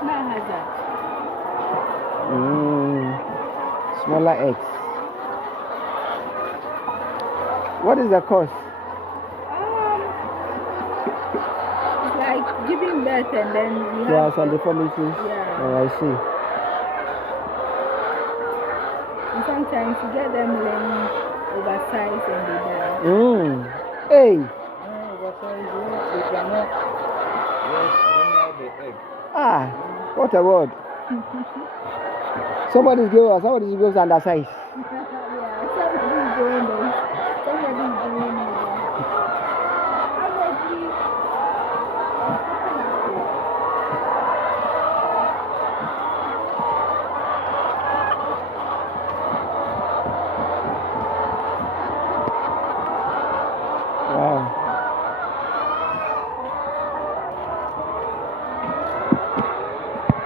Biohazard. Smaller eggs. What is the cost? It's like giving birth and then you There are have some deformities. Yeah. Oh, I see. And sometimes you get them laying oversized and they die. Hey. Oversized, they cannot bring out the egg. What a word. Somebody gives undersize. Yeah, somebody's doing this.